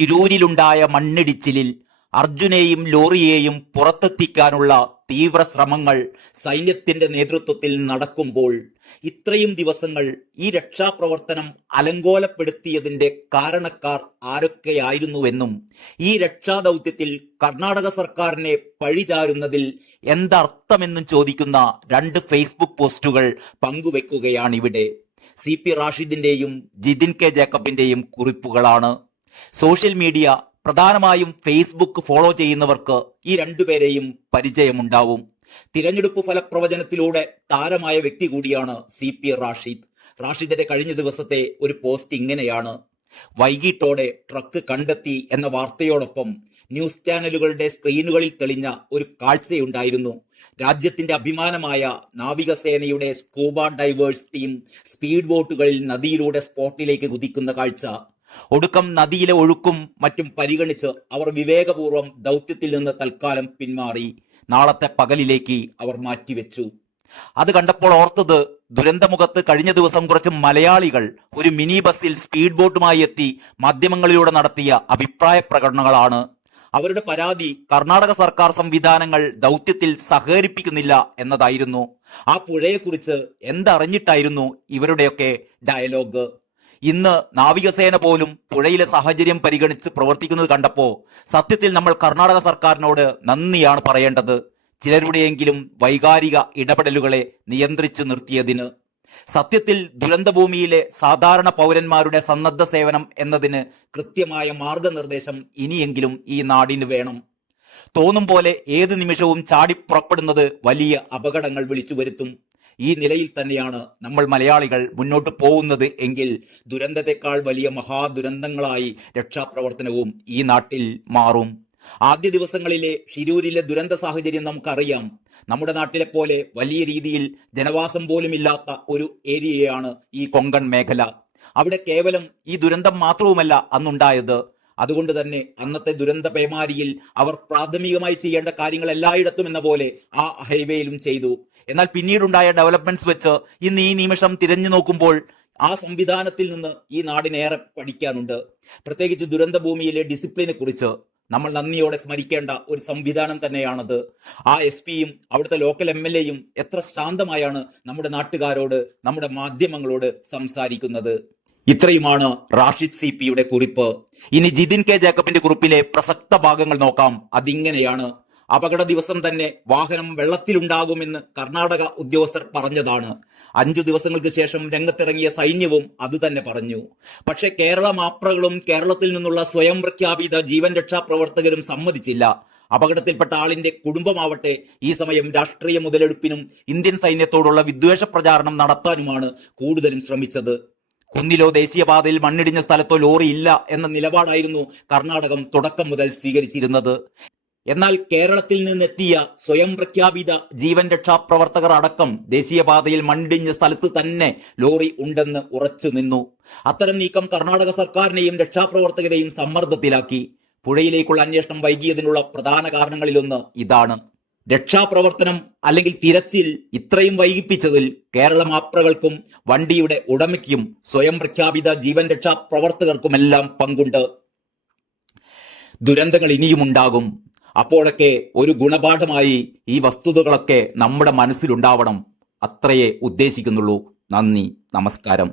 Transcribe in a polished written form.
ശിരൂരിലുണ്ടായ മണ്ണിടിച്ചിലിൽ അർജുനെയും ലോറിയെയും പുറത്തെത്തിക്കാനുള്ള തീവ്ര ശ്രമങ്ങൾ സൈന്യത്തിന്റെ നേതൃത്വത്തിൽ നടക്കുമ്പോൾ ഇത്രയും ദിവസങ്ങൾ ഈ രക്ഷാപ്രവർത്തനം അലങ്കോലപ്പെടുത്തിയതിന്റെ കാരണക്കാർ ആരൊക്കെയായിരുന്നുവെന്നും ഈ രക്ഷാദൗത്യത്തിൽ കർണാടക സർക്കാരിനെ പഴിചാരുന്നതിൽ എന്തർത്ഥമെന്നും ചോദിക്കുന്ന 2 ഫേസ്ബുക്ക് പോസ്റ്റുകൾ പങ്കുവെക്കുകയാണിവിടെ. CP റാഷിദിന്റെയും ജിതിൻ കെ ജേക്കബിന്റെയും കുറിപ്പുകളാണ്. സോഷ്യൽ മീഡിയ, പ്രധാനമായും ഫേസ്ബുക്ക് ഫോളോ ചെയ്യുന്നവർക്ക് ഈ 2 പേരെയും പരിചയമുണ്ടാവും. തിരഞ്ഞെടുപ്പ് ഫലപ്രവചനത്തിലൂടെ താരമായ വ്യക്തി കൂടിയാണ് CP റാഷിദ്. റാഷിദിന്റെ കഴിഞ്ഞ ദിവസത്തെ ഒരു പോസ്റ്റ് ഇങ്ങനെയാണ്: വൈകിട്ടോടെ ട്രക്ക് കണ്ടെത്തി എന്ന വാർത്തയോടൊപ്പം ന്യൂസ് ചാനലുകളുടെ സ്ക്രീനുകളിൽ തെളിഞ്ഞ ഒരു കാഴ്ചയുണ്ടായിരുന്നു. രാജ്യത്തിന്റെ അഭിമാനമായ നാവികസേനയുടെ സ്കൂബ ഡൈവേഴ്സ് ടീം സ്പീഡ് ബോട്ടുകളിൽ നദിയിലൂടെ സ്പോട്ടിലേക്ക് കുതിക്കുന്ന കാഴ്ച. ഒടുക്കം നദിയിലെ ഒഴുക്കും മറ്റും പരിഗണിച്ച് അവർ വിവേകപൂർവ്വം ദൗത്യത്തിൽ നിന്ന് തൽക്കാലം പിന്മാറി. നാളത്തെ പകലിലേക്ക് അവർ മാറ്റിവെച്ചു. അത് കണ്ടപ്പോൾ ഓർത്തത്, ദുരന്തമുഖത്ത് കഴിഞ്ഞ ദിവസം കുറച്ച് മലയാളികൾ ഒരു മിനി ബസ്സിൽ സ്പീഡ് ബോട്ടുമായി എത്തി മാധ്യമങ്ങളിലൂടെ നടത്തിയ അഭിപ്രായ പ്രകടനങ്ങളാണ്. അവരുടെ പരാതി കർണാടക സർക്കാർ സംവിധാനങ്ങൾ ദൗത്യത്തിൽ സഹകരിപ്പിക്കുന്നില്ല എന്നതായിരുന്നു. ആ പുഴയെക്കുറിച്ച് എന്തറിഞ്ഞിട്ടായിരുന്നു ഇവരുടെയൊക്കെ ഡയലോഗ്? ഇന്ന് നാവികസേന പോലും പുഴയിലെ സാഹചര്യം പരിഗണിച്ച് പ്രവർത്തിക്കുന്നത് കണ്ടപ്പോൾ സത്യത്തിൽ നമ്മൾ കർണാടക സർക്കാരിനോട് നന്ദിയാണ് പറയേണ്ടത്, ചിലരുടെയെങ്കിലും വൈകാരിക ഇടപെടലുകളെ നിയന്ത്രിച്ചു നിർത്തിയതിന്. സത്യത്തിൽ ദുരന്തഭൂമിയിലെ സാധാരണ പൗരന്മാരുടെ സന്നദ്ധ സേവനം എന്നതിന് കൃത്യമായ മാർഗനിർദ്ദേശം ഇനിയെങ്കിലും ഈ നാടിന് വേണം. തോന്നും പോലെ ഏത് നിമിഷവും ചാടിപ്പുറപ്പെടുന്നത് വലിയ അപകടങ്ങൾ വിളിച്ചു വരുത്തും. ഈ നിലയിൽ തന്നെയാണ് നമ്മൾ മലയാളികൾ മുന്നോട്ട് പോകുന്നത് എങ്കിൽ ദുരന്തത്തെക്കാൾ വലിയ മഹാദുരന്തങ്ങളായി രക്ഷാപ്രവർത്തനവും ഈ നാട്ടിൽ മാറും. ആദ്യ ദിവസങ്ങളിലെ ഷിരൂരിലെ ദുരന്ത സാഹചര്യം നമുക്കറിയാം. നമ്മുടെ നാട്ടിലെ പോലെ വലിയ രീതിയിൽ ജനവാസം പോലുമില്ലാത്ത ഒരു ഏരിയയാണ് ഈ കൊങ്കൺ മേഖല. അവിടെ കേവലം ഈ ദുരന്തം മാത്രവുമല്ല അന്നുണ്ടായത്. അതുകൊണ്ട് തന്നെ അന്നത്തെ ദുരന്ത പേമാരിയിൽ അവർ പ്രാഥമികമായി ചെയ്യേണ്ട കാര്യങ്ങൾ എല്ലായിടത്തും എന്ന പോലെ ആ ഹൈവേയിലും ചെയ്തു. എന്നാൽ പിന്നീടുണ്ടായ ഡെവലപ്മെന്റ്സ് വെച്ച് ഇന്ന് ഈ നിമിഷം തിരഞ്ഞു നോക്കുമ്പോൾ ആ സംവിധാനത്തിൽ നിന്ന് ഈ നാടിനേറെ പഠിക്കാനുണ്ട്. പ്രത്യേകിച്ച് ദുരന്ത ഭൂമിയിലെ ഡിസിപ്ലിനെ കുറിച്ച് നമ്മൾ നന്ദിയോടെ സ്മരിക്കേണ്ട ഒരു സംവിധാനം തന്നെയാണത്. ആ SP-യും അവിടുത്തെ ലോക്കൽ MLA-യും എത്ര ശാന്തമായാണ് നമ്മുടെ നാട്ടുകാരോട്, നമ്മുടെ മാധ്യമങ്ങളോട് സംസാരിക്കുന്നത്. ഇത്രയുമാണ് റാഷിദ് CP-യുടെ കുറിപ്പ്. ഇനി ജിതിൻ കെ ജേക്കബിന്റെ കുറിപ്പിലെ പ്രസക്ത ഭാഗങ്ങൾ നോക്കാം. അതിങ്ങനെയാണ്: അപകട ദിവസം തന്നെ വാഹനം വെള്ളത്തിലുണ്ടാകുമെന്ന് കർണാടക ഉദ്യോഗസ്ഥർ പറഞ്ഞതാണ്. 5 ദിവസങ്ങൾക്ക് ശേഷം രംഗത്തിറങ്ങിയ സൈന്യവും അത് തന്നെ പറഞ്ഞു. പക്ഷേ കേരള മാപ്രകളും കേരളത്തിൽ നിന്നുള്ള സ്വയം പ്രഖ്യാപിത ജീവൻ രക്ഷാ പ്രവർത്തകരും സമ്മതിച്ചില്ല. അപകടത്തിൽപ്പെട്ട ആളിന്റെ കുടുംബമാവട്ടെ ഈ സമയം രാഷ്ട്രീയ മുതലെടുപ്പിനും ഇന്ത്യൻ സൈന്യത്തോടുള്ള വിദ്വേഷ പ്രചാരണം നടത്താനുമാണ് കൂടുതലും ശ്രമിച്ചത്. കുന്നിലോ ദേശീയപാതയിൽ മണ്ണിടിഞ്ഞ സ്ഥലത്തോ ലോറി ഇല്ല എന്ന നിലപാടായിരുന്നു കർണാടകം തുടക്കം മുതൽ സ്വീകരിച്ചിരുന്നത്. എന്നാൽ കേരളത്തിൽ നിന്നെത്തിയ സ്വയം പ്രഖ്യാപിത ജീവൻ രക്ഷാ പ്രവർത്തകർ അടക്കം ദേശീയപാതയിൽ മണ്ണിടിഞ്ഞ സ്ഥലത്ത് തന്നെ ലോറി ഉണ്ടെന്ന് ഉറച്ചു നിന്നു. അത്തരം നീക്കം കർണാടക സർക്കാരിനെയും രക്ഷാപ്രവർത്തകരെയും സമ്മർദ്ദത്തിലാക്കി. പുഴയിലേക്കുള്ള അന്വേഷണം വൈകിയതിനുള്ള പ്രധാന കാരണങ്ങളിലൊന്ന് ഇതാണ്. രക്ഷാപ്രവർത്തനം അല്ലെങ്കിൽ തിരച്ചിൽ ഇത്രയും വൈകിപ്പിച്ചതിൽ കേരള മാപ്രകൾക്കും വണ്ടിയുടെ ഉടമയ്ക്കും സ്വയം പ്രഖ്യാപിത ജീവൻ രക്ഷാ പ്രവർത്തകർക്കുമെല്ലാം പങ്കുണ്ട്. ദുരന്തങ്ങൾ ഇനിയുമുണ്ടാകും. അപ്പോഴൊക്കെ ഒരു ഗുണപാഠമായി ഈ വസ്തുതകളൊക്കെ നമ്മുടെ മനസ്സിലുണ്ടാവണം. അത്രയേ ഉദ്ദേശിക്കുന്നുള്ളൂ. നന്ദി, നമസ്കാരം.